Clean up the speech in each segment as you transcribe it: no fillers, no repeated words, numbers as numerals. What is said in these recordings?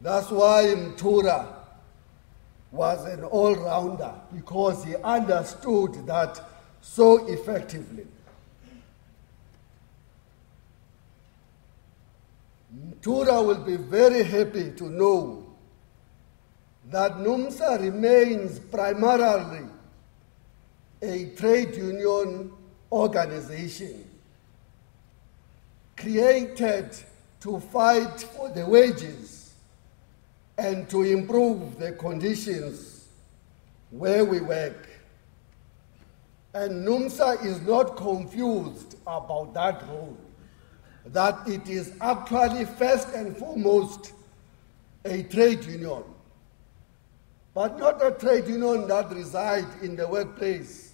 That's why Mtura was an all-rounder, because he understood that so effectively. Mtura will be very happy to know that NUMSA remains primarily a trade union organization created to fight for the wages and to improve the conditions where we work. And NUMSA is not confused about that role, that it is actually first and foremost a trade union, but not a trade union that resides in the workplace,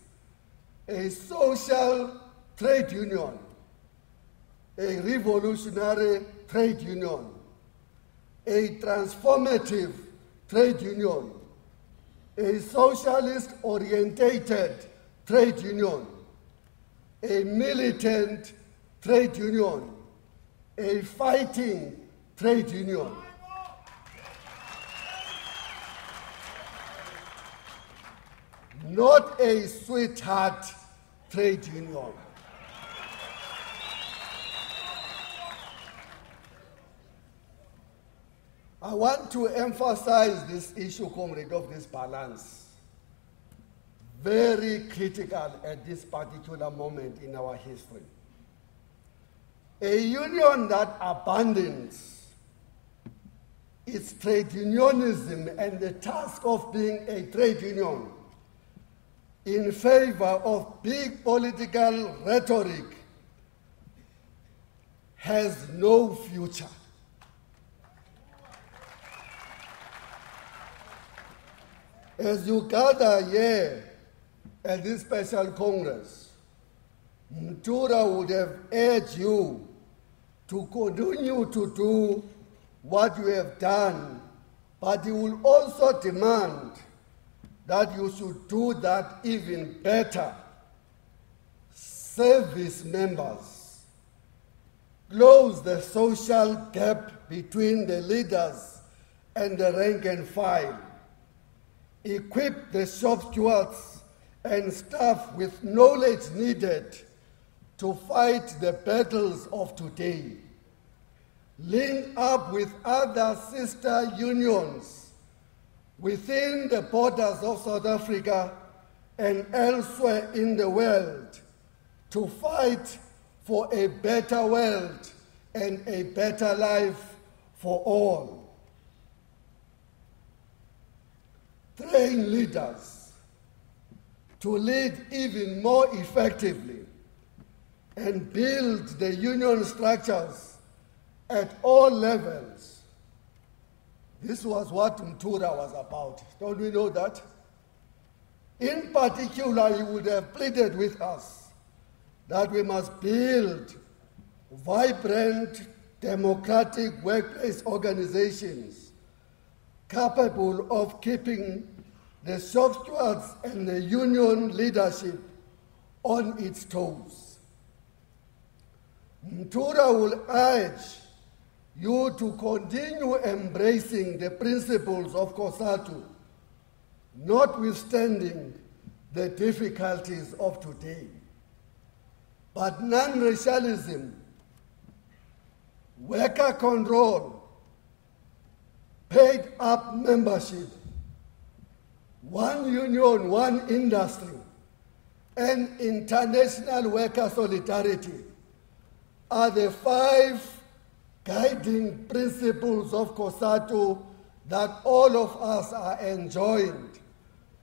a social trade union, a revolutionary trade union, a transformative trade union, a socialist-orientated trade union, a militant trade union, a fighting trade union. Not a sweetheart trade union. I want to emphasize this issue, comrade, of this balance. Very critical at this particular moment in our history. A union that abandons its trade unionism and the task of being a trade union in favor of big political rhetoric has no future. As you gather here at this special Congress, Mtura would have urged you to continue to do what you have done, but he will also demand that you should do that even better. Service members, close the social gap between the leaders and the rank and file, equip the shop stewards and staff with knowledge needed to fight the battles of today. Link up with other sister unions within the borders of South Africa and elsewhere in the world to fight for a better world and a better life for all. Train leaders to lead even more effectively and build the union structures at all levels. This was what Mtura was about. Don't we know that? In particular, he would have pleaded with us that we must build vibrant, democratic workplace organizations capable of keeping the shop stewards and the union leadership on its toes. Mtura will urge you to continue embracing the principles of Cosatu, notwithstanding the difficulties of today. But non-racialism, worker control, paid-up membership, one union, one industry, and international worker solidarity are the 5 guiding principles of Cosatu that all of us are enjoined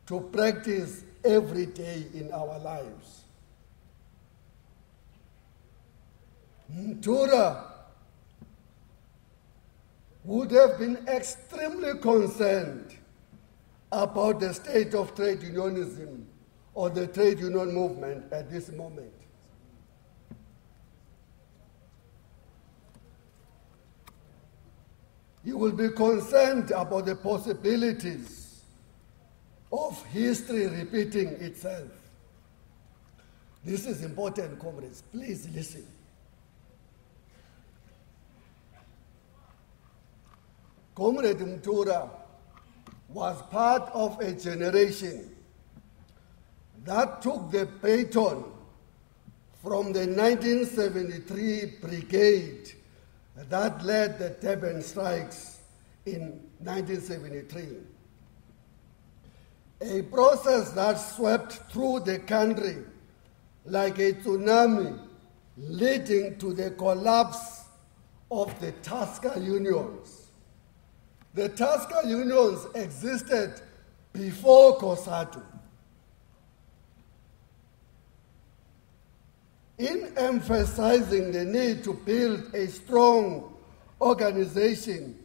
to practice every day in our lives. Mtura would have been extremely concerned about the state of trade unionism or the trade union movement at this moment. You will be concerned about the possibilities of history repeating itself. This is important, comrades. Please listen. Comrade Mtura was part of a generation that took the baton from the 1973 brigade that led the Durban strikes in 1973. A process that swept through the country like a tsunami, leading to the collapse of the Tusker unions. The Tusker unions existed before Cosatu. In emphasizing the need to build a strong organization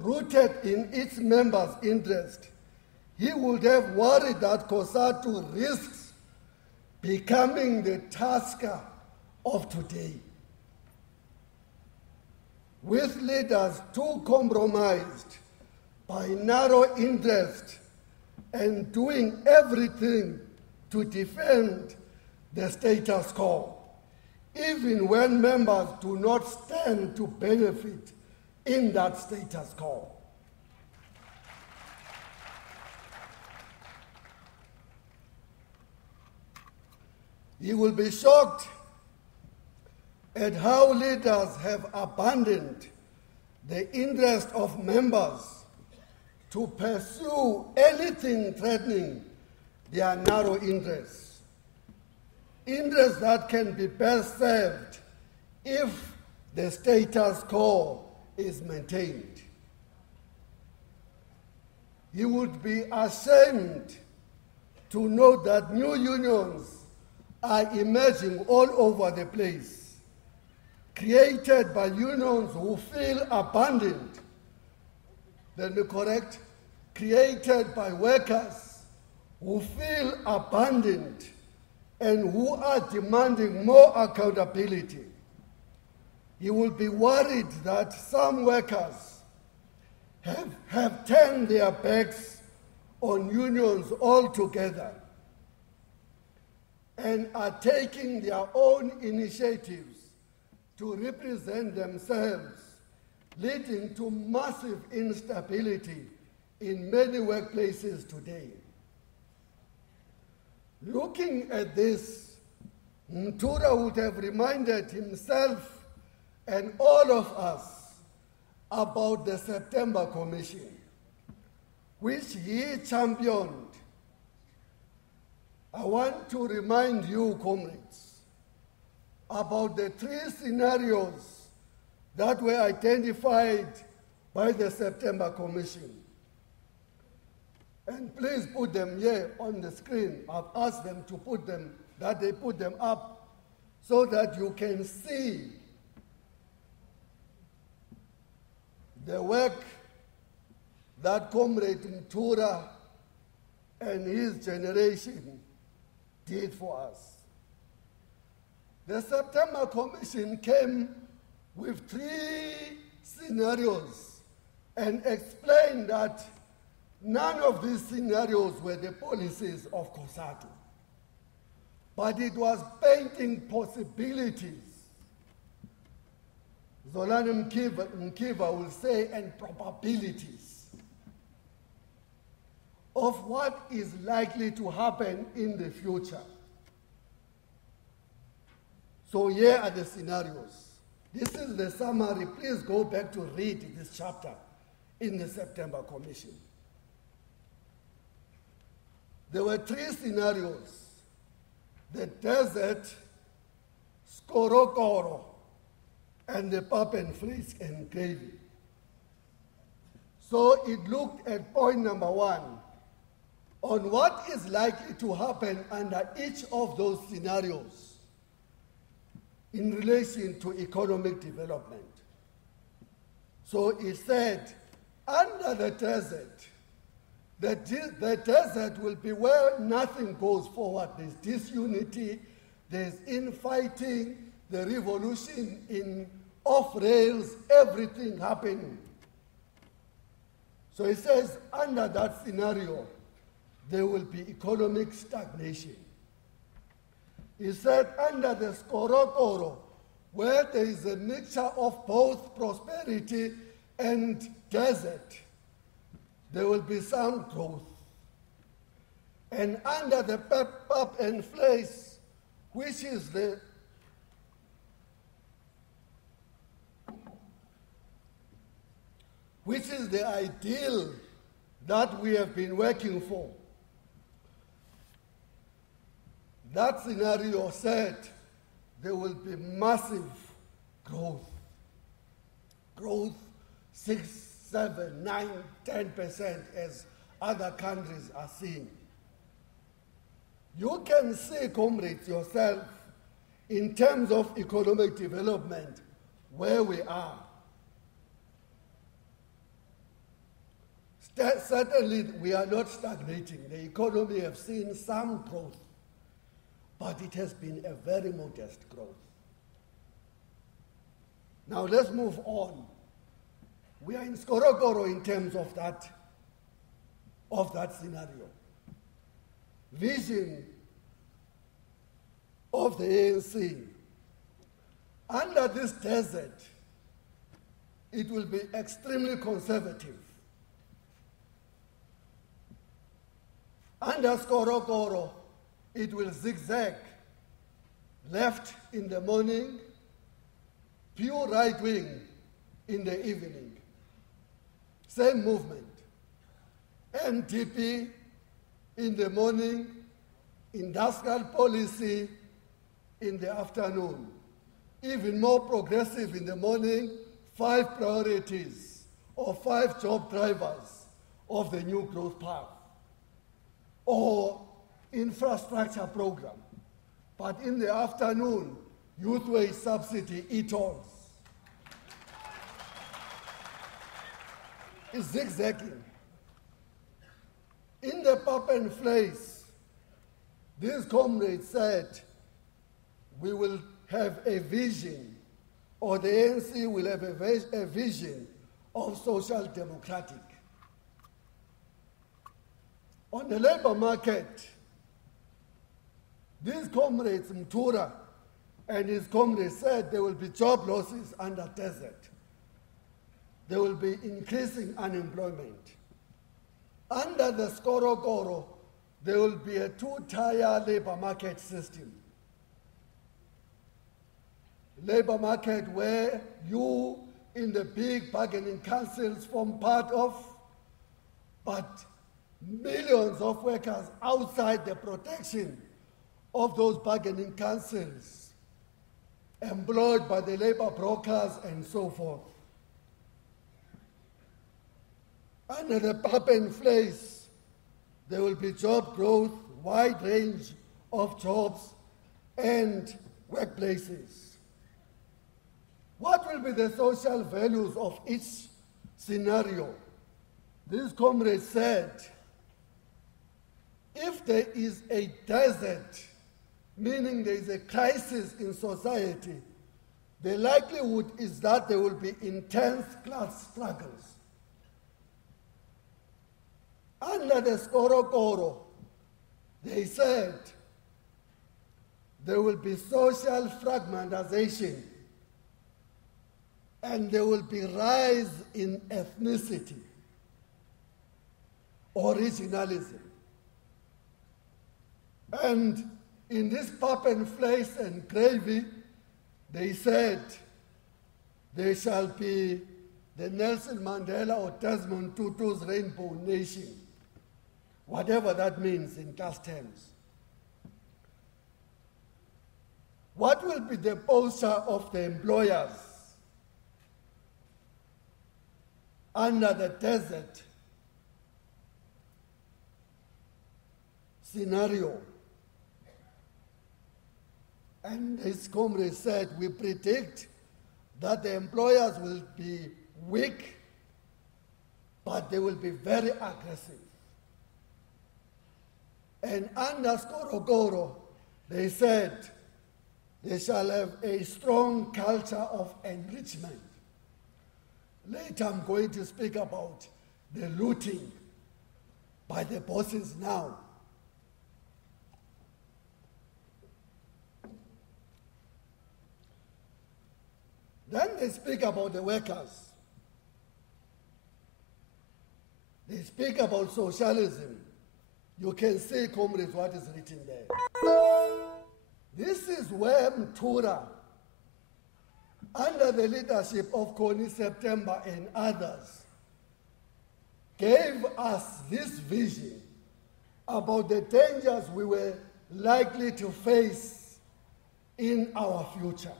rooted in its members' interest, he would have worried that Cosatu risks becoming the Tusker of today, with leaders too compromised by narrow interest and doing everything to defend the status quo, even when members do not stand to benefit in that status quo. You will be shocked at how leaders have abandoned the interest of members to pursue anything threatening their narrow interests. Interests that can be best served if the status quo is maintained. You would be ashamed to note that new unions are emerging all over the place, created by unions who feel abandoned. Let me correct, created by workers who feel abandoned and who are demanding more accountability. You will be worried that some workers have turned their backs on unions altogether and are taking their own initiatives to represent themselves, leading to massive instability in many workplaces today. Looking at this, Mtura would have reminded himself and all of us about the September Commission, which he championed. I want to remind you, comrades, about the 3 scenarios that were identified by the September Commission. And please put them here on the screen. I've asked them to put them, that they put them up so that you can see the work that Comrade Mtura and his generation did for us. The September Commission came with 3 scenarios and explained that none of these scenarios were the policies of Cosatu, but it was painting possibilities. Zolani Mkiva will say, and probabilities of what is likely to happen in the future. So here are the scenarios. This is the summary. Please go back to read this chapter in the September Commission. There were 3 scenarios: the desert, Skorokoro, and the pap and frisk and gravy. So it looked at point number 1 on what is likely to happen under each of those scenarios in relation to economic development. So it said, under the desert, the desert will be where nothing goes forward. There's disunity, there's infighting, the revolution in off rails, everything happening. So it says, under that scenario, there will be economic stagnation. He said, under the Skorokoro, where there is a mixture of both prosperity and desert, there will be some growth. And under the pep and place, which is the ideal that we have been working for, that scenario said there will be massive growth. Growth 6, 7, 9, 10% as other countries are seeing. You can see, comrades, yourself, in terms of economic development, where we are. Certainly, we are not stagnating. The economy has seen some growth, but it has been a very modest growth. Now let's move on. We are in Skorokoro in terms of that scenario. Vision of the ANC. Under this desert, it will be extremely conservative. Under Skorokoro, it will zigzag, left in the morning, pure right wing in the evening. Same movement. NDP in the morning, industrial policy in the afternoon. Even more progressive in the morning, 5 priorities or 5 job drivers of the new growth path or infrastructure program. But in the afternoon, youth wage subsidy, e-tolls. It's zigzagging. In the pap and place, these comrades said, we will have a vision, or the ANC will have a vision of social democratic. On the labor market, these comrades, Mtura and his comrades, said there will be job losses under desert. There will be increasing unemployment. Under the Skorokoro, there will be a 2-tier labor market system. Labor market where you in the big bargaining councils form part of, but millions of workers outside the protection of those bargaining councils, employed by the labor brokers and so forth. Under the pap and place, there will be job growth, wide range of jobs and workplaces. What will be the social values of each scenario? These comrades said, if there is a desert, meaning there is a crisis in society, the likelihood is that there will be intense class struggles. Under the Skorokoro, they said there will be social fragmentization and there will be rise in ethnicity or regionalism. And in this pap and place and gravy, they said there shall be the Nelson Mandela or Desmond Tutu's Rainbow Nation, whatever that means in class terms. What will be the posture of the employers under the desert scenario? And his comrade said, we predict that the employers will be weak, but they will be very aggressive. And under Skorokoro, they said they shall have a strong culture of enrichment. Later I'm going to speak about the looting by the bosses now. Then they speak about the workers. They speak about socialism. You can see, comrades, what is written there. This is where Mtura, under the leadership of Connie September and others, gave us this vision about the dangers we were likely to face in our future.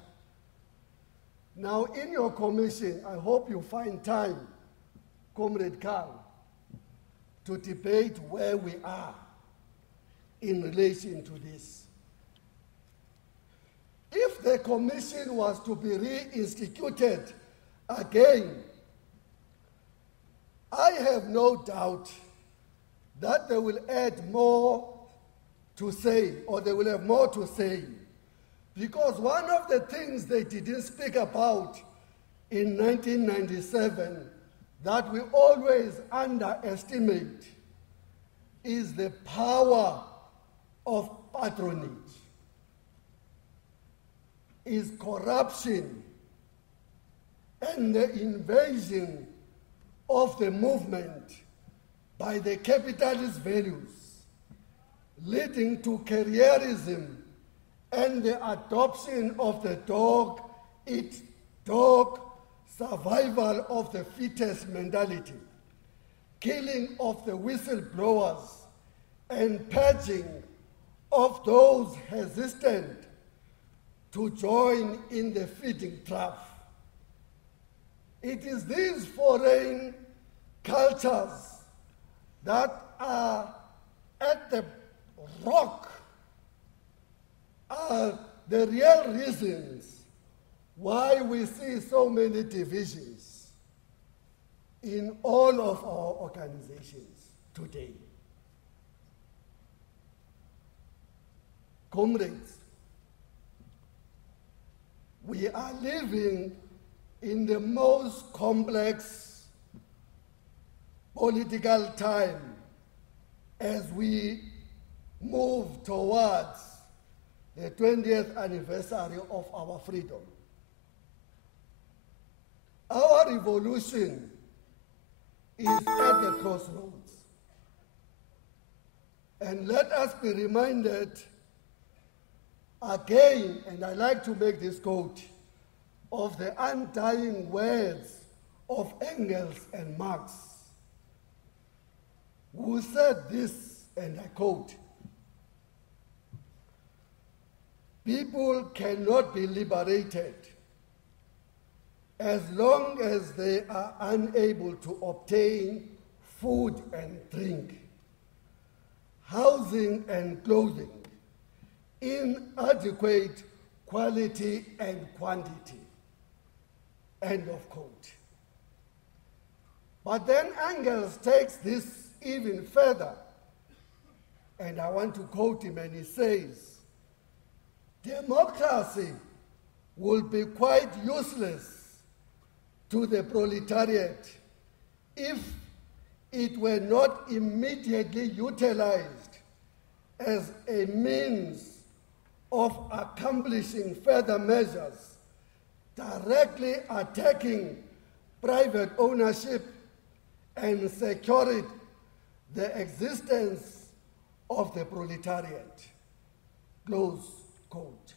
Now, in your commission, I hope you find time, Comrade Carl, to debate where we are in relation to this. If the commission was to be reinstituted again, I have no doubt that they will add more to say, or they will have more to say. Because one of the things they didn't speak about in 1997 that we always underestimate is the power of patronage, is corruption and the invasion of the movement by the capitalist values, leading to careerism and the adoption of the dog-eat-dog survival of the fittest mentality, killing of the whistleblowers, and purging of those hesitant to join in the feeding trough. It is these foreign cultures that are at the rock, are the real reasons why we see so many divisions in all of our organizations today. Comrades, we are living in the most complex political time as we move towards the 20th anniversary of our freedom. Our revolution is at the crossroads. And let us be reminded again, and I like to make this quote, of the undying words of Engels and Marx, who said this, and I quote, "People cannot be liberated as long as they are unable to obtain food and drink, housing and clothing, in adequate quality and quantity." End of quote. But then Engels takes this even further, and I want to quote him, and he says, "Democracy will be quite useless to the proletariat if it were not immediately utilized as a means of accomplishing further measures directly attacking private ownership and securing the existence of the proletariat." Close quote.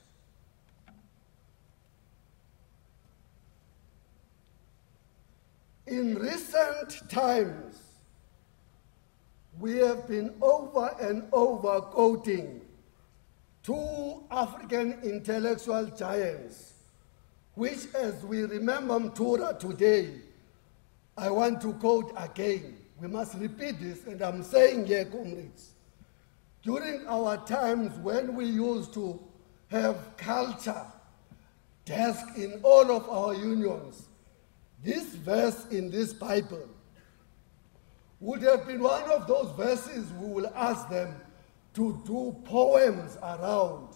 In recent times, we have been over and over quoting two African intellectual giants, which, as we remember Mtura today, I want to quote again. We must repeat this, and I'm saying here, comrades, during our times when we used to have culture desk in all of our unions, this verse in this Bible would have been one of those verses we will ask them to do poems around,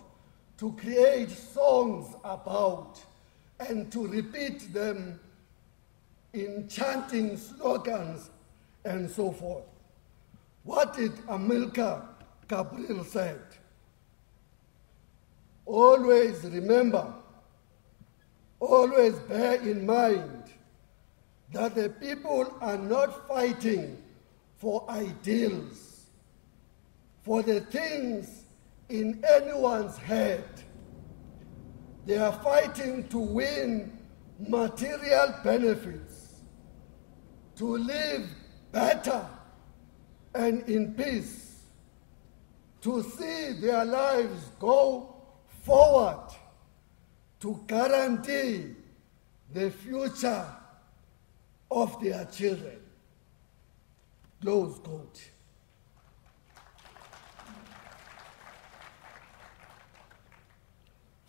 to create songs about, and to repeat them in chanting slogans and so forth. What did Amilcar Cabral said? Always remember, always bear in mind that the people are not fighting for ideals, for the things in anyone's head. They are fighting to win material benefits, to live better and in peace, to see their lives go forward, to guarantee the future of their children. Close quote.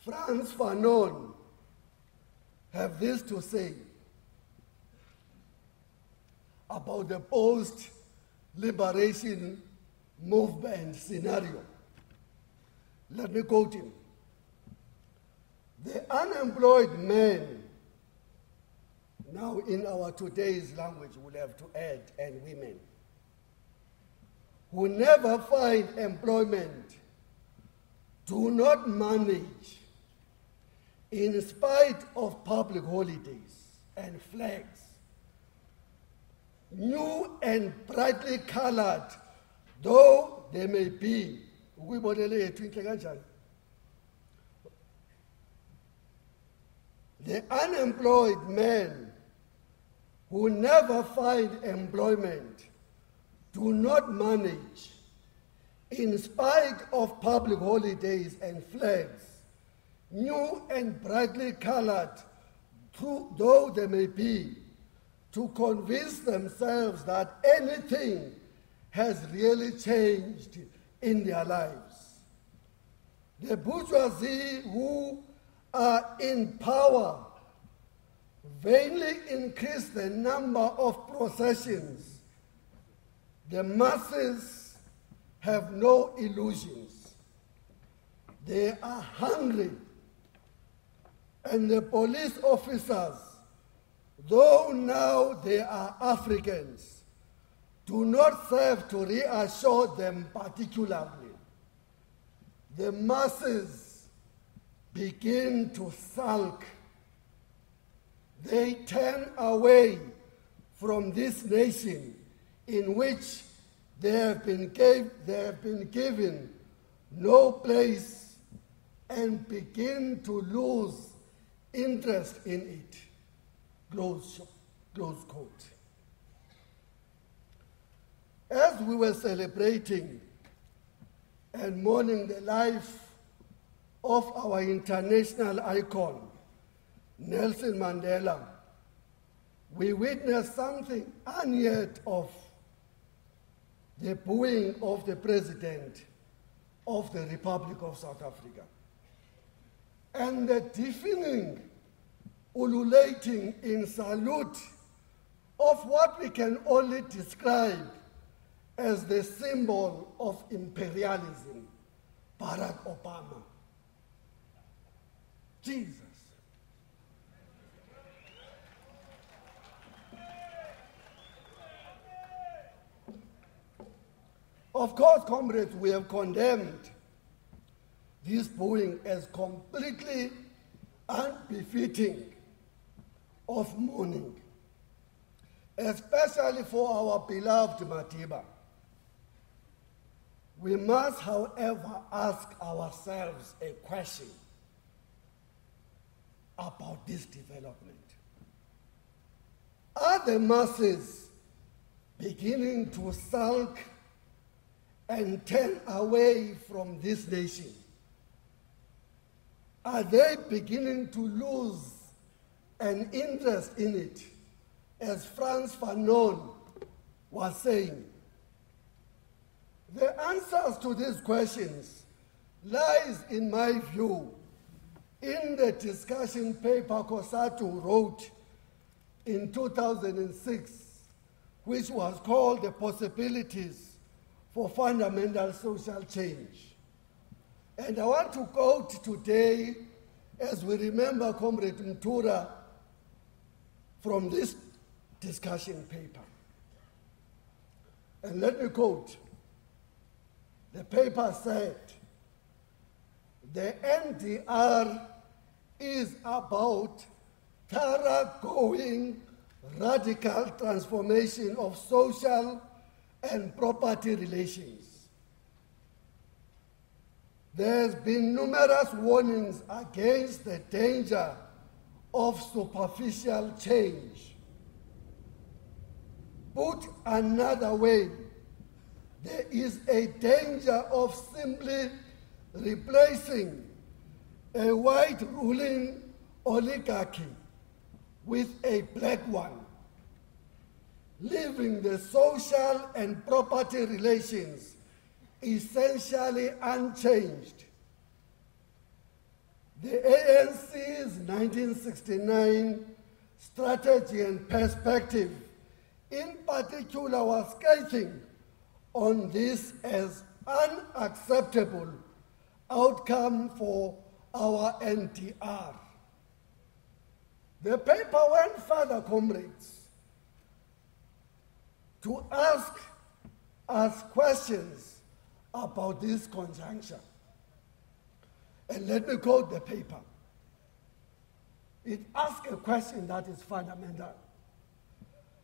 Frantz Fanon have this to say about the post-liberation movement scenario. Let me quote him. The unemployed men, now in our today's language we'll have to add, and women, who never find employment, do not manage, in spite of public holidays and flags, new and brightly colored though they may be. The unemployed men who never find employment do not manage, in spite of public holidays and flags, new and brightly colored though they may be, to convince themselves that anything has really changed in their lives. The bourgeoisie who are in power vainly increase the number of processions. The masses have no illusions. They are hungry, and the police officers, though now they are Africans, do not serve to reassure them particularly. The masses begin to sulk. They turn away from this nation in which they have been given no place, and begin to lose interest in it. Close quote. As we were celebrating and mourning the life of our international icon, Nelson Mandela, we witnessed something unheard of: the booing of the President of the Republic of South Africa, and the deafening, ululating in salute of what we can only describe as the symbol of imperialism, Barack Obama. Jesus. Of course, comrades, we have condemned this booing as completely unbefitting of mourning, especially for our beloved Matiba. We must, however, ask ourselves a question about this development. Are the masses beginning to sulk and turn away from this nation? Are they beginning to lose an interest in it, as Frantz Fanon was saying? The answers to these questions lies, in my view, in the discussion paper Cosatu wrote in 2006, which was called The Possibilities for Fundamental Social Change. And I want to quote today, as we remember Comrade Mtura, from this discussion paper. And let me quote. The paper said, the NDR is about thoroughgoing radical transformation of social and property relations. There's been numerous warnings against the danger of superficial change. Put another way, there is a danger of simply replacing a white ruling oligarchy with a black one, leaving the social and property relations essentially unchanged. The ANC's 1969 strategy and perspective in particular was scathing on this as unacceptable outcome for our NTR. The paper went further, comrades, to ask us questions about this conjuncture. And let me quote the paper. It asks a question that is fundamental.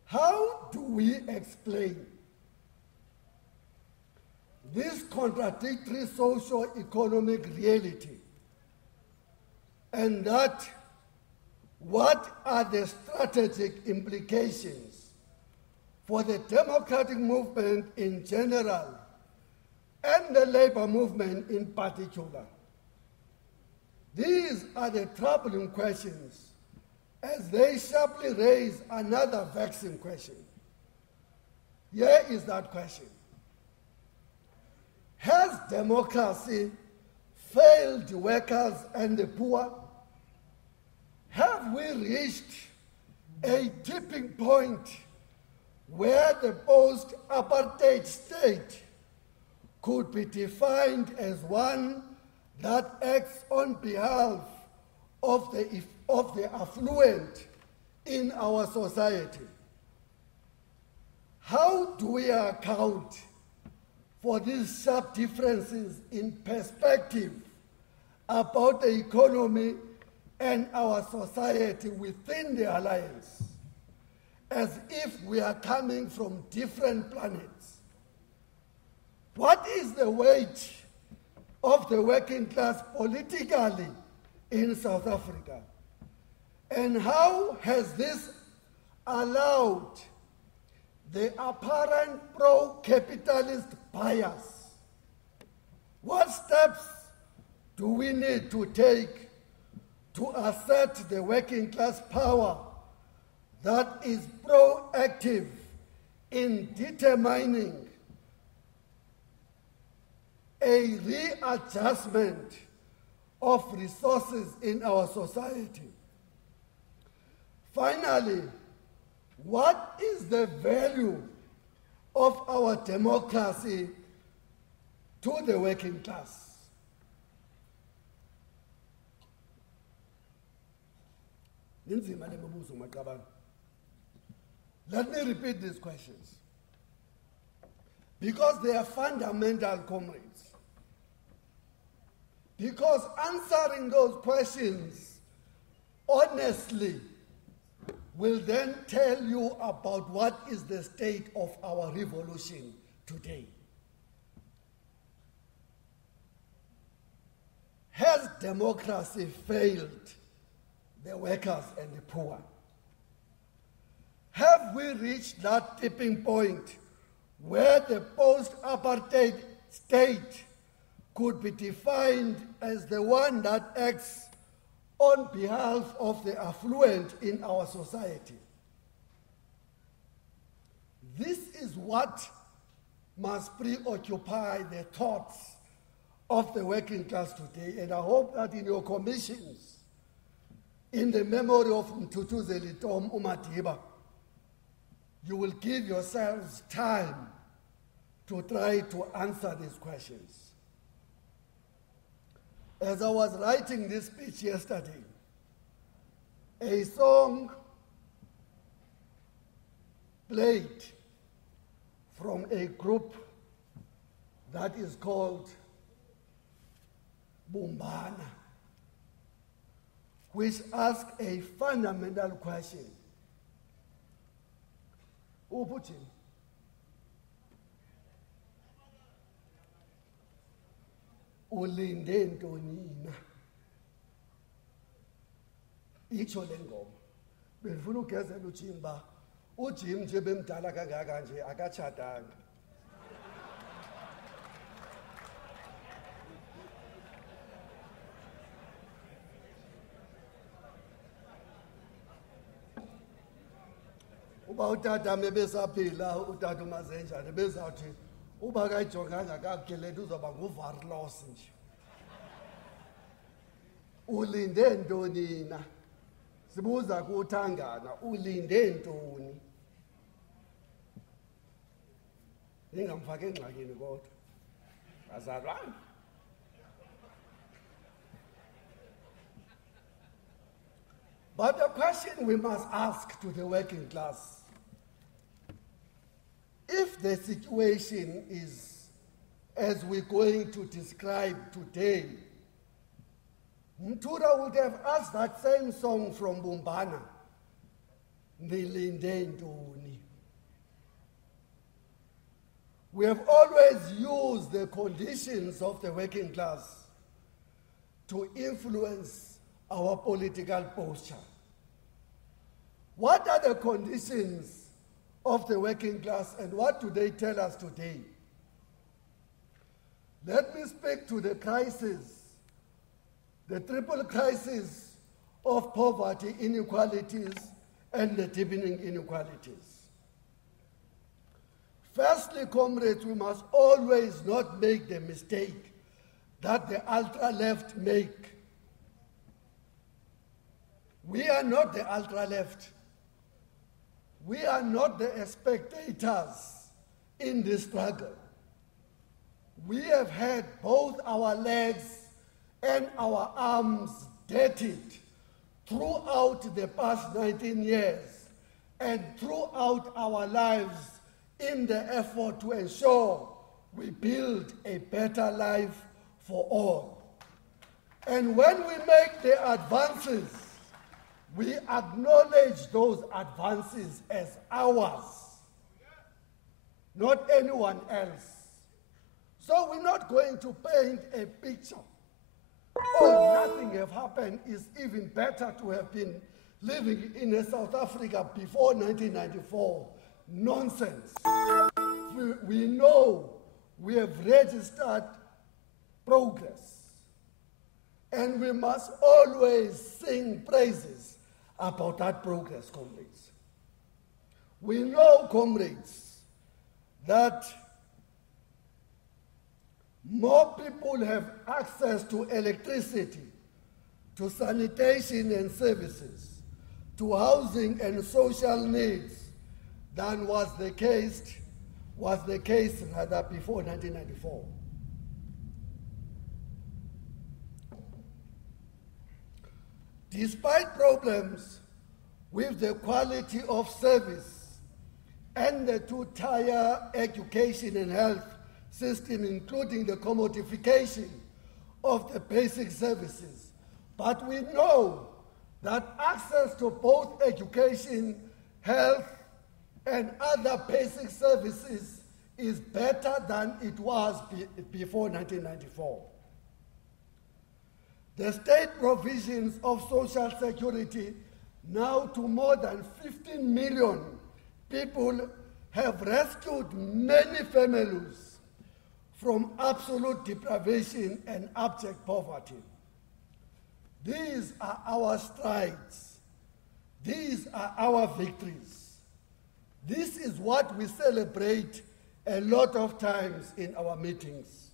How do we explain this contradictory socio-economic reality? And that, what are the strategic implications for the democratic movement in general and the labor movement in particular? These are the troubling questions as they sharply raise another vexing question. Here is that question. Has democracy failed workers and the poor? Have we reached a tipping point where the post-apartheid state could be defined as one that acts on behalf of the affluent in our society? How do we account for these sharp differences in perspective about the economy and our society within the alliance, as if we are coming from different planets? What is the weight of the working class politically in South Africa? And how has this allowed the apparent pro-capitalist bias? What steps do we need to take to assert the working class power that is proactive in determining a readjustment of resources in our society? Finally, what is the value of our democracy to the working class? Let me repeat these questions, because they are fundamental, comrades. Because answering those questions honestly will then tell you about what is the state of our revolution today. Has democracy failed the workers and the poor? Have we reached that tipping point where the post-apartheid state could be defined as the one that acts on behalf of the affluent in our society? This is what must preoccupy the thoughts of the working class today, and I hope that in your commissions, in the memory of Mthuthuzelithom Umadiba, you will give yourselves time to try to answer these questions. As I was writing this speech yesterday, a song played from a group that is called Bumbana, which asks a fundamental question. ulinde ntoni na? Itsho le ngoma. Bendifuna ugezela uJim ba uJim nje bemdala kangaka nje akatshadanga. Uba utata mebesaphila utata uMazenjane bezawuthi uba kayijonganga kakuhle le nto uzoba nguvarlos nje. Ulinde ntoni na? Sibuza kuthangana ulinde ntoni? Ningamfaki engxakini kodwa. Azalwana. But the question we must ask to the working class, if the situation is as we're going to describe today, Mtura would have asked that same song from Bumbana, Nilinde Ntoni. We have always used the conditions of the working class to influence our political posture. What are the conditions of the working class and what do they tell us today? Let me speak to the crisis, the triple crisis of poverty, inequalities, and the deepening inequalities. Firstly, comrades, we must always not make the mistake that the ultra-left make. We are not the ultra-left. We are not the spectators in this struggle. We have had both our legs and our arms dirtied throughout the past 19 years and throughout our lives in the effort to ensure we build a better life for all. And when we make the advances, we acknowledge those advances as ours, not anyone else. So we're not going to paint a picture. Oh, nothing have happened. It's even better to have been living in a South Africa before 1994. Nonsense. We know we have registered progress. And we must always sing praises about that progress, comrades. We know, comrades, that more people have access to electricity, to sanitation and services, to housing and social needs than was the case rather before 1994. Despite problems with the quality of service and the two-tier education and health system, including the commodification of the basic services, but we know that access to both education, health, and other basic services is better than it was before 1994. The state provisions of social security, now to more than 15 million people, have rescued many families from absolute deprivation and abject poverty. These are our strides. These are our victories. This is what we celebrate a lot of times in our meetings.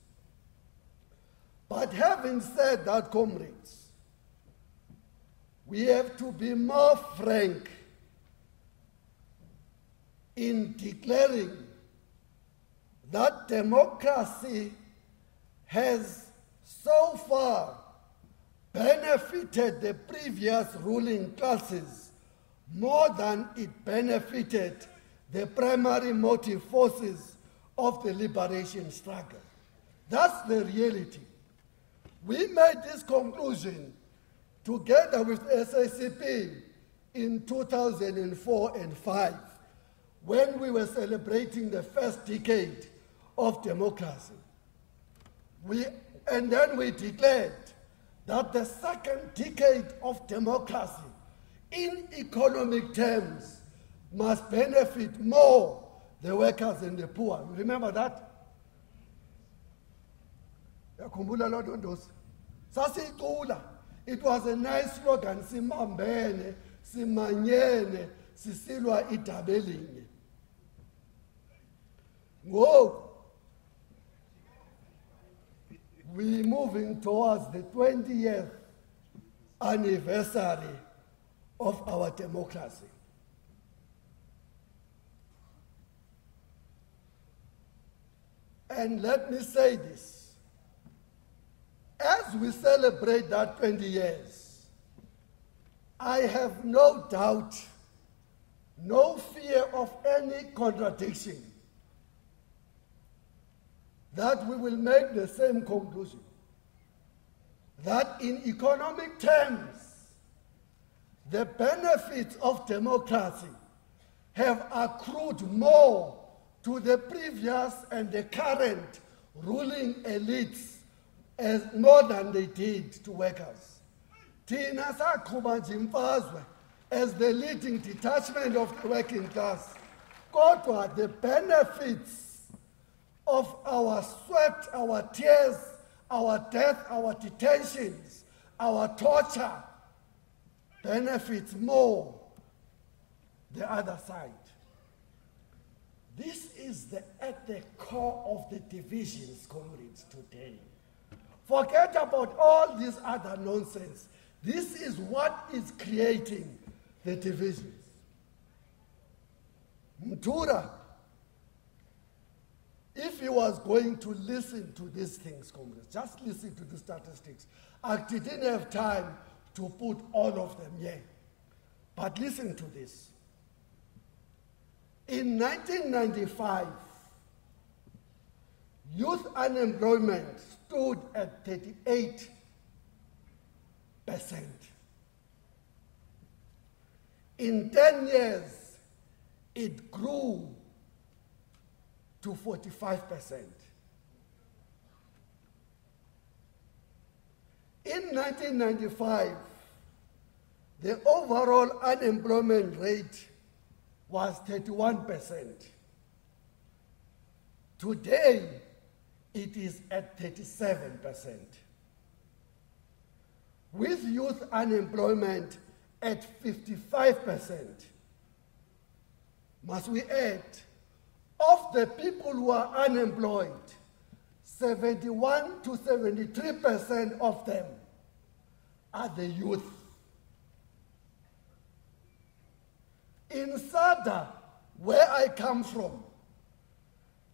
But having said that, comrades, we have to be more frank in declaring that democracy has so far benefited the previous ruling classes more than it benefited the primary motive forces of the liberation struggle. That's the reality. We made this conclusion together with SABC in 2004 and 5 when we were celebrating the first decade of democracy. And then we declared that the second decade of democracy in economic terms must benefit more the workers and the poor. You remember that? It was a nice slogan, simambene, simanyene, sisilwa itabelinye. Whoa! We're moving towards the 20th anniversary of our democracy. And let me say this. As we celebrate that 20 years, I have no doubt, no fear of any contradiction that we will make the same conclusion, that in economic terms, the benefits of democracy have accrued more to the previous and the current ruling elites as more than they did to workers. Thina saqhuba nje imfazwe as the leading detachment of the working class. Kodwa the benefits of our sweat, our tears, our death, our detentions, our torture benefits more the other side. This is at the core of the divisions, comrades, today. Forget about all this other nonsense. This is what is creating the divisions. Mtura, if he was going to listen to these things, comrades, just listen to the statistics. I didn't have time to put all of them here. But listen to this. In 1995, youth unemployment stood at 38%. In 10 years, it grew to 45%. In 1995, the overall unemployment rate was 31%. Today, it is at 37%. With youth unemployment at 55%, must we add, of the people who are unemployed, 71 to 73% of them are the youth. In Sada, where I come from,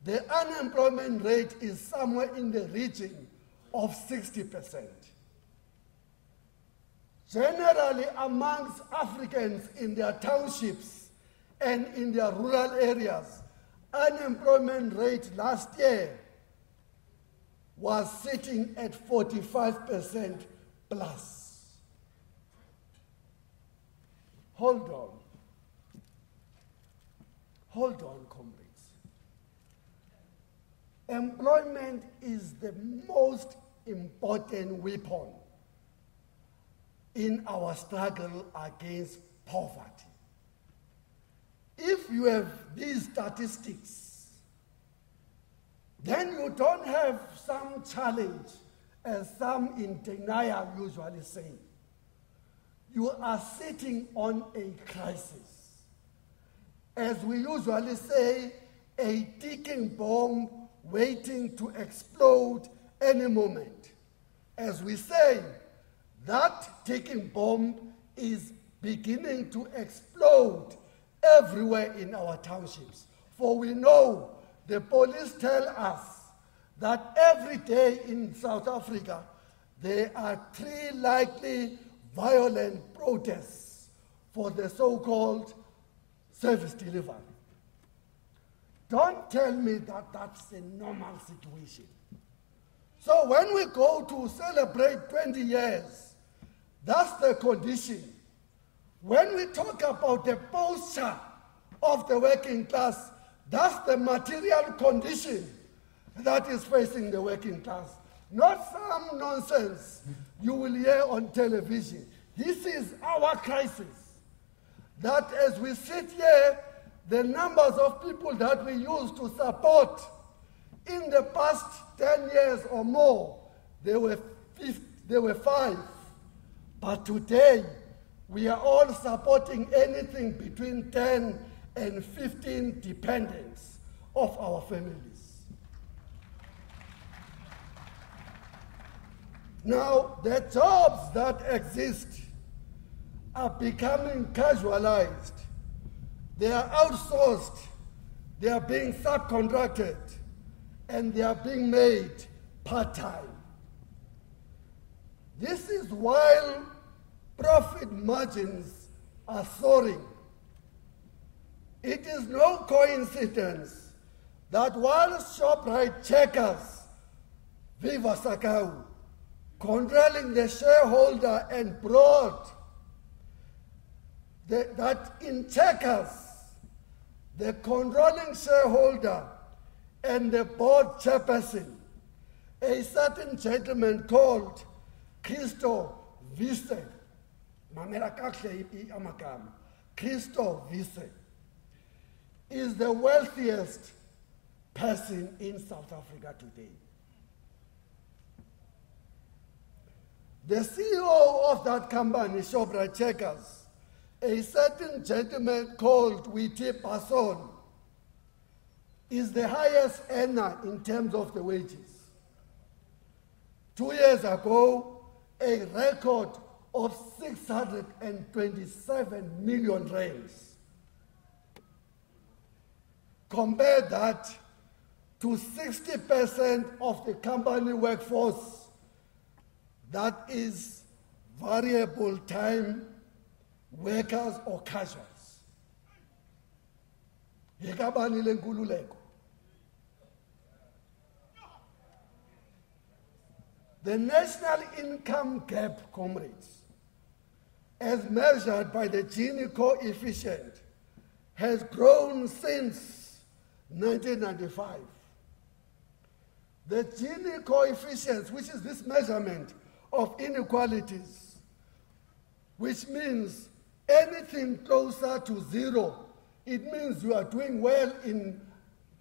the unemployment rate is somewhere in the region of 60%. Generally, amongst Africans in their townships and in their rural areas, unemployment rate last year was sitting at 45% plus. Hold on. Hold on, comrades. Employment is the most important weapon in our struggle against poverty. If you have these statistics, then you don't have some challenge, as some in denial usually say. You are sitting on a crisis. As we usually say, a ticking bomb waiting to explode any moment. As we say, that ticking bomb is beginning to explode everywhere in our townships. For we know, the police tell us that every day in South Africa, there are 3 likely violent protests for the so-called service delivery. Don't tell me that that's a normal situation. So when we go to celebrate 20 years, that's the condition. When we talk about the posture of the working class, that's the material condition that is facing the working class. Not some nonsense you will hear on television. This is our crisis. That as we sit here, the numbers of people that we used to support in the past 10 years or more, they were 5. But today, we are all supporting anything between 10 and 15 dependents of our families. Now, the jobs that exist are becoming casualized. They are outsourced, they are being subcontracted, and they are being made part-time. This is while profit margins are soaring. It is no coincidence that while Shoprite Checkers, Viva Sakau, controlling the shareholder and broad, that in Checkers, the controlling shareholder and the board chairperson, a certain gentleman called Christo Vise, Christo Vise, is the wealthiest person in South Africa today. The CEO of that company, Shoprite Checkers, a certain gentleman called Witi Passon, is the highest earner in terms of the wages. 2 years ago, a record of 627 million rands. Compare that to 60% of the company workforce that is variable time workers or casuals. Yekabani lenkululeko. The national income gap, comrades, as measured by the Gini coefficient, has grown since 1995. The Gini coefficient, which is this measurement of inequalities, which means anything closer to 0, it means you are doing well in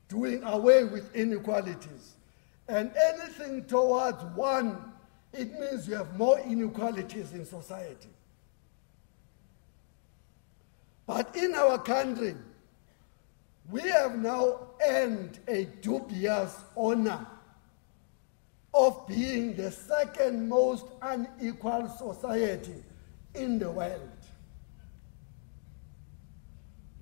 doing away with inequalities. And anything towards 1, it means you have more inequalities in society. But in our country, we have now earned a dubious honor of being the second most unequal society in the world.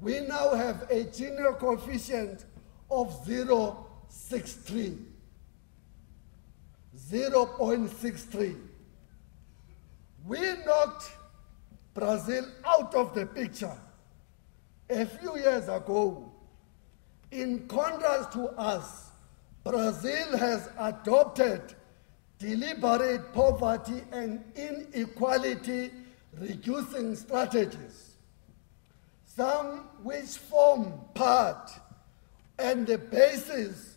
We now have a Gini coefficient of 0.63. 0.63. We knocked Brazil out of the picture a few years ago. In contrast to us, Brazil has adopted deliberate poverty and inequality reducing strategies, some which form part and the basis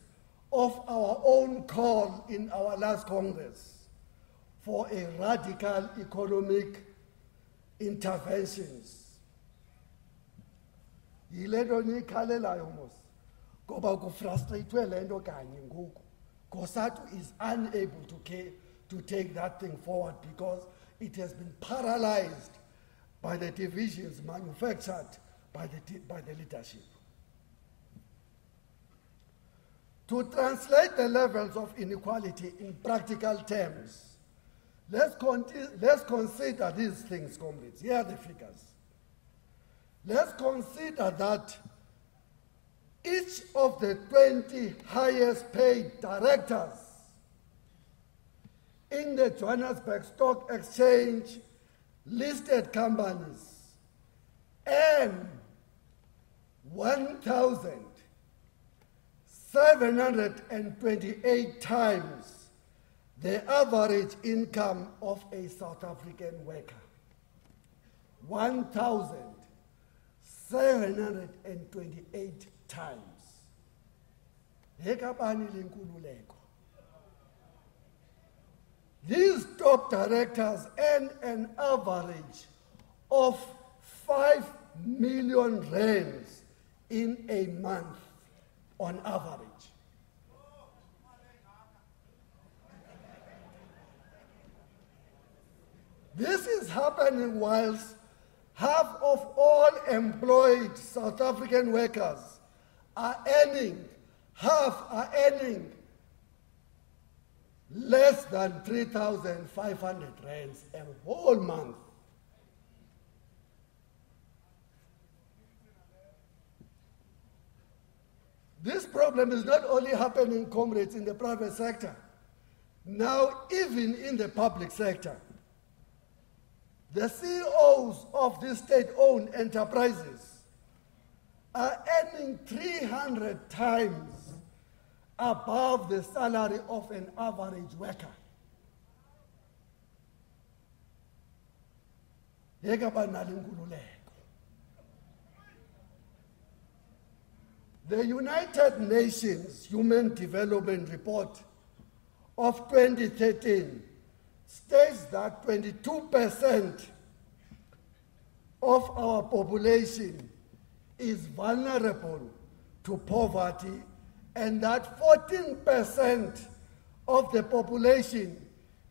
of our own call in our last Congress for a radical economic interventions. Cosatu is unable to take that thing forward because it has been paralyzed by the divisions manufactured by the leadership. To translate the levels of inequality in practical terms, let's consider these things, comrades. Here are the figures. Let's consider that each of the 20 highest paid directors in the Johannesburg Stock Exchange listed companies earn 1,728 times the average income of a South African worker. 1,728 times. Hekabani lenkululeko. These top directors earn an average of 5 million rands in a month on average. This is happening whilst half of all employed South African workers are earning less than 3,500 rands a whole month. This problem is not only happening, comrades, in the private sector, now even in the public sector. The CEOs of these state-owned enterprises are earning 300 times above the salary of an average worker. The United Nations Human Development Report of 2013 states that 22% of our population is vulnerable to poverty, and that 14% of the population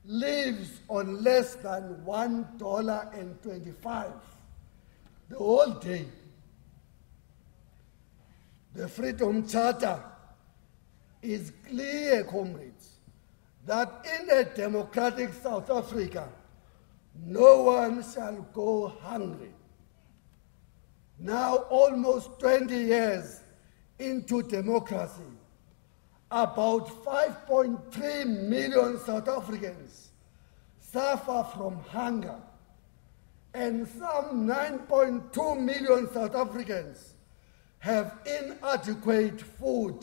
lives on less than $1.25 the whole day. The Freedom Charter is clear, comrades, that in a democratic South Africa, no one shall go hungry. Now, almost 20 years into democracy, about 5.3 million South Africans suffer from hunger, and some 9.2 million South Africans have inadequate food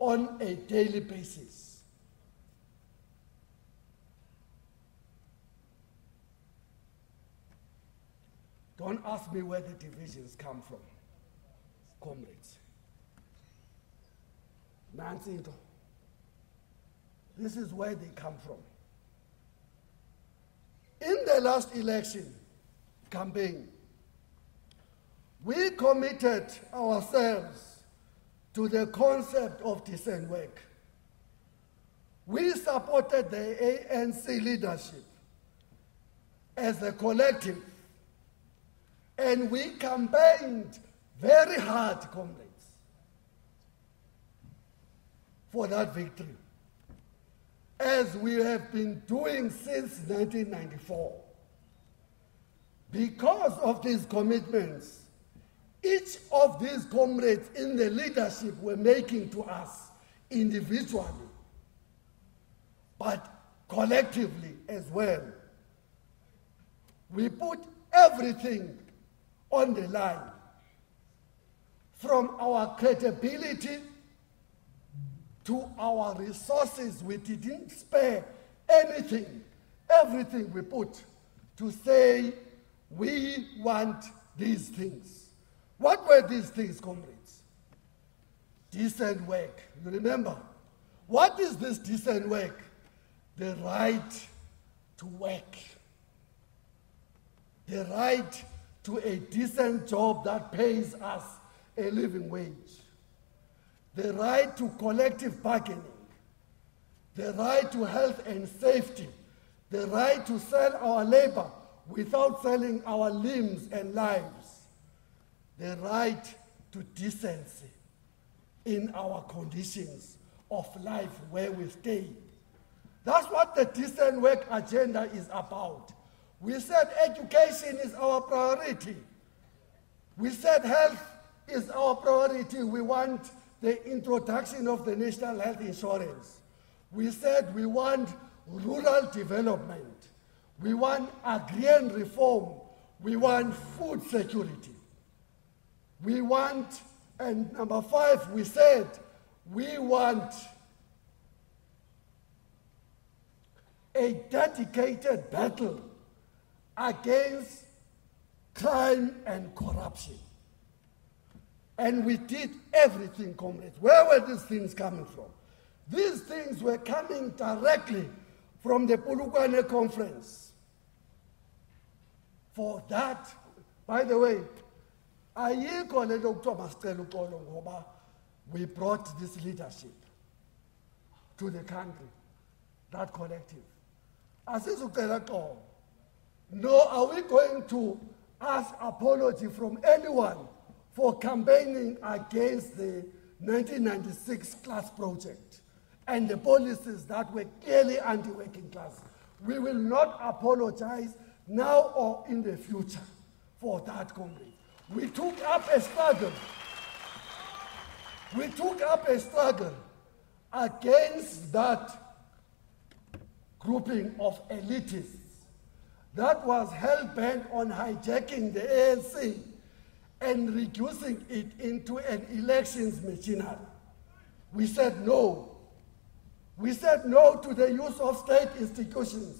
on a daily basis. Don't ask me where the divisions come from, comrades. Nansinto. This is where they come from. In the last election campaign, we committed ourselves to the concept of decent work. We supported the ANC leadership as a collective, and we campaigned very hard, comrades, for that victory, as we have been doing since 1994. Because of these commitments, each of these comrades in the leadership were making to us individually, but collectively as well. We put everything on the line, from our credibility to our resources. We didn't spare anything, everything we put to say we want these things. What were these things, comrades? Decent work. You remember? What is this decent work? The right to work. The right to a decent job that pays us a living wage. The right to collective bargaining. The right to health and safety. The right to sell our labor without selling our limbs and lives. The right to decency in our conditions of life where we stay. That's what the decent work agenda is about. We said education is our priority. We said health is our priority. We want the introduction of the national health insurance. We said we want rural development. We want agrarian reform. We want food security. We want, and number 5, we said we want a dedicated battle against crime and corruption. And we did everything, comrades. Where were these things coming from? These things were coming directly from the Polokwane conference. For that, by the way, we brought this leadership to the country, that collective. No, are we going to ask apology from anyone for campaigning against the 1996 class project and the policies that were clearly anti-working class? We will not apologize now or in the future for that, comrade. We took up a struggle. We took up a struggle against that grouping of elitists that was hell-bent on hijacking the ANC and reducing it into an elections machinery. We said no. We said no to the use of state institutions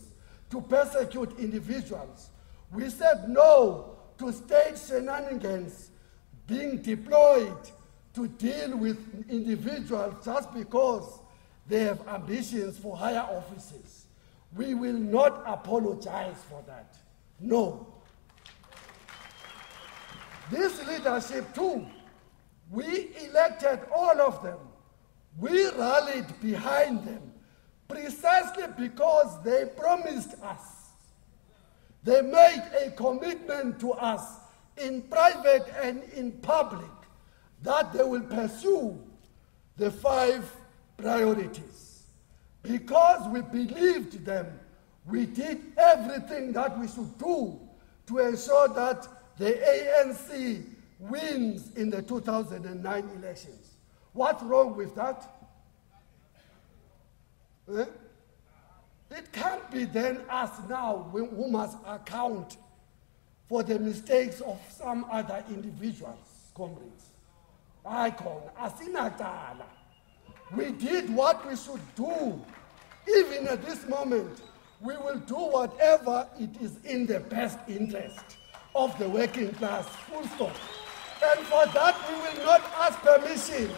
to persecute individuals. We said no to state shenanigans being deployed to deal with individuals just because they have ambitions for higher offices. We will not apologize for that. No. This leadership too, we elected all of them. We rallied behind them precisely because they promised us. They made a commitment to us in private and in public that they will pursue the 5 priorities. Because we believed them, we did everything that we should do to ensure that the ANC wins in the 2009 elections. What's wrong with that? Eh? It can't be then us now who must account for the mistakes of some other individuals, comrades. We did what we should do. Even at this moment, we will do whatever it is in the best interest of the working class, full stop. And for that, we will not ask permission.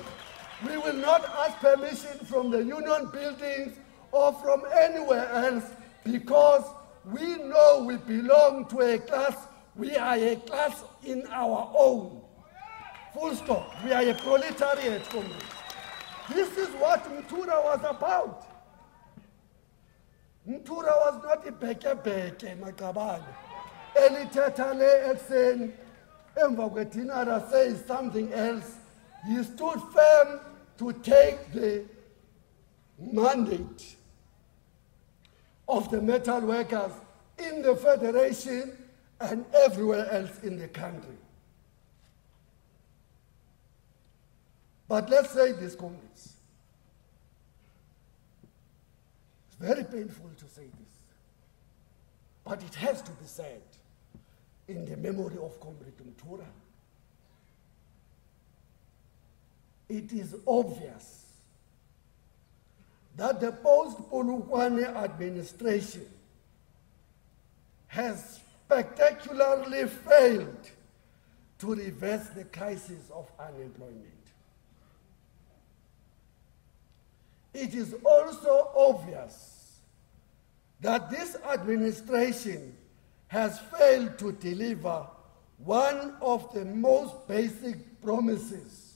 We will not ask permission from the union buildings or from anywhere else, because we know we belong to a class. We are a class in our own. Full stop. We are a proletariat, comrades. This is what Mtura was about. Mtura was not a beke makabane. Elithetha le ekseni emva kwedinara says something else. He stood firm to take the mandate of the metal workers in the federation and everywhere else in the country. But let's say this, comrades. It's very painful to say this, but it has to be said in the memory of Comrade Mtura. It is obvious that the post-Polokwane administration has spectacularly failed to reverse the crisis of unemployment. It is also obvious that this administration has failed to deliver one of the most basic promises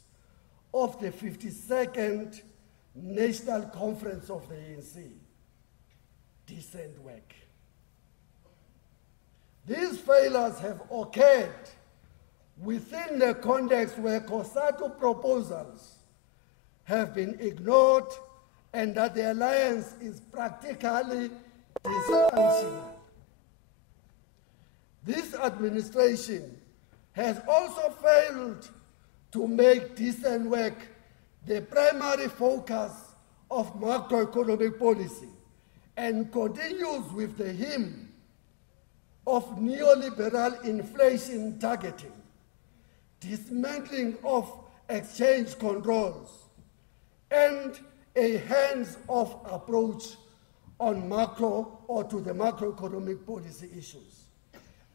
of the 52nd National Conference of the ANC, decent work. These failures have occurred within the context where Cosatu proposals have been ignored and that the alliance is practically dysfunctional. This administration has also failed to make decent work the primary focus of macroeconomic policy and continues with the hymn of neoliberal inflation targeting, dismantling of exchange controls, and a hands-off approach on macro or to the macroeconomic policy issues,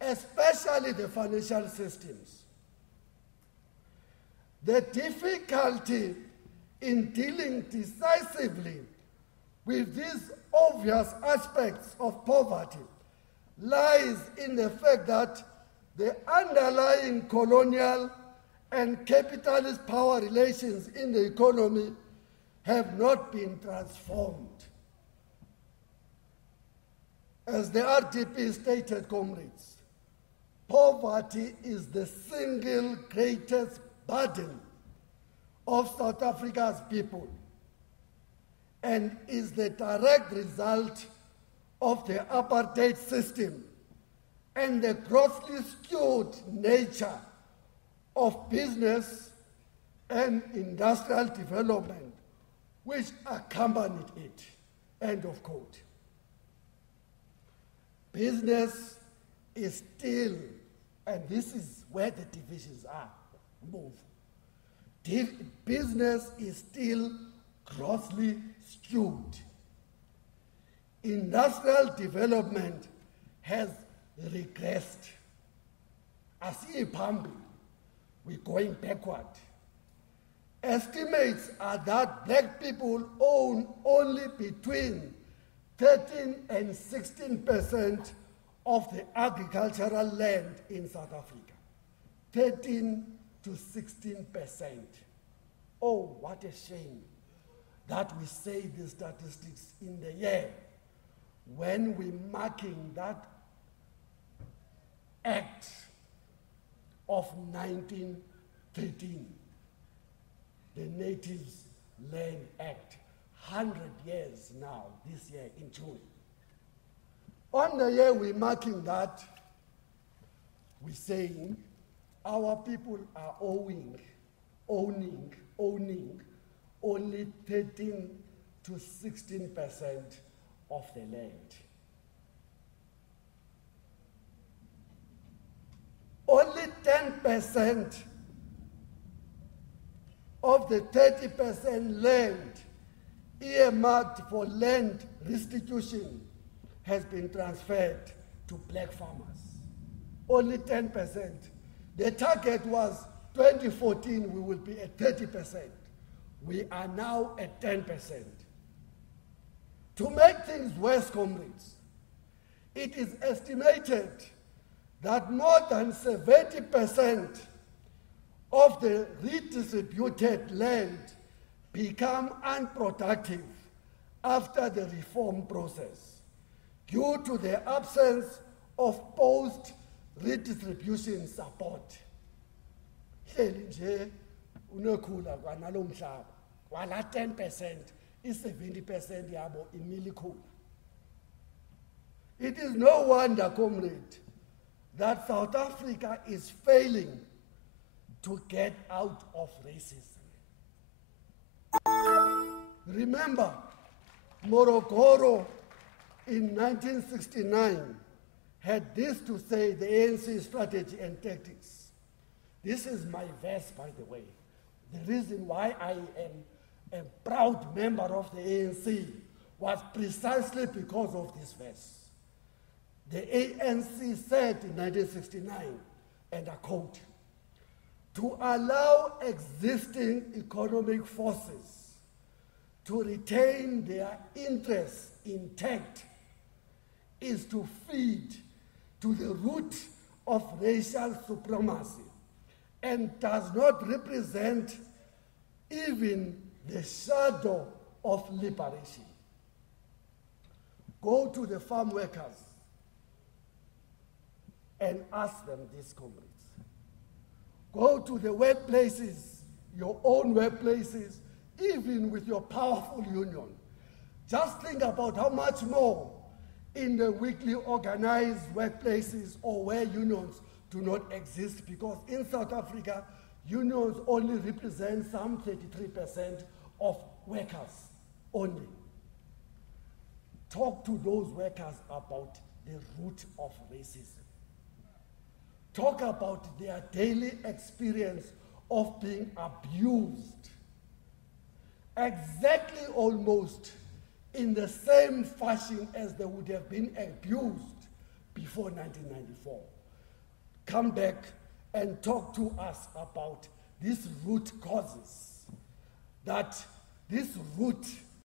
especially the financial systems. The difficulty in dealing decisively with these obvious aspects of poverty lies in the fact that the underlying colonial and capitalist power relations in the economy have not been transformed. As the RDP stated, comrades, poverty is the single greatest burden of South Africa's people and is the direct result of the apartheid system and the grossly skewed nature of business and industrial development which accompanied it. End of quote. Business is still, and this is where the divisions are, business is still grossly skewed. Industrial development has regressed. Asiphambili, we're going backward. Estimates are that black people own only between 13 and 16% of the agricultural land in South Africa. 13 to 16%. Oh, what a shame that we say these statistics in the year when we're marking that act of 1913, the Natives Land Act, 100 years now, this year in June. On the year we're marking that, we're saying our people are owning only 13 to 16% of the land. Only 10% of the 30% land earmarked for land restitution has been transferred to black farmers. Only 10%. The target was 2014, we will be at 30%. We are now at 10%. To make things worse, comrades, it is estimated that more than 70% of the redistributed land become unproductive after the reform process due to the absence of post-redistribution support. Hleli nje unokhula kwanalo mhlaba wala 10% i-70% yabo imilikhula. It is no wonder, comrade, that South Africa is failing to get out of racism. Remember, Morogoro in 1969 had this to say, the ANC strategy and tactics. This is my verse, by the way. The reason why I am a proud member of the ANC was precisely because of this verse. The ANC said in 1969, and I quote, "To allow existing economic forces to retain their interests intact is to feed to the root of racial supremacy and does not represent even the shadow of liberation." Go to the farm workers and ask them this, comrades. Go to the workplaces, your own workplaces, even with your powerful union. Just think about how much more in the weakly organized workplaces or where unions do not exist, because in South Africa, unions only represent some 33% of workers only. Talk to those workers about the root of racism. Talk about their daily experience of being abused, exactly almost in the same fashion as they would have been abused before 1994. Come back and talk to us about these root causes, that this root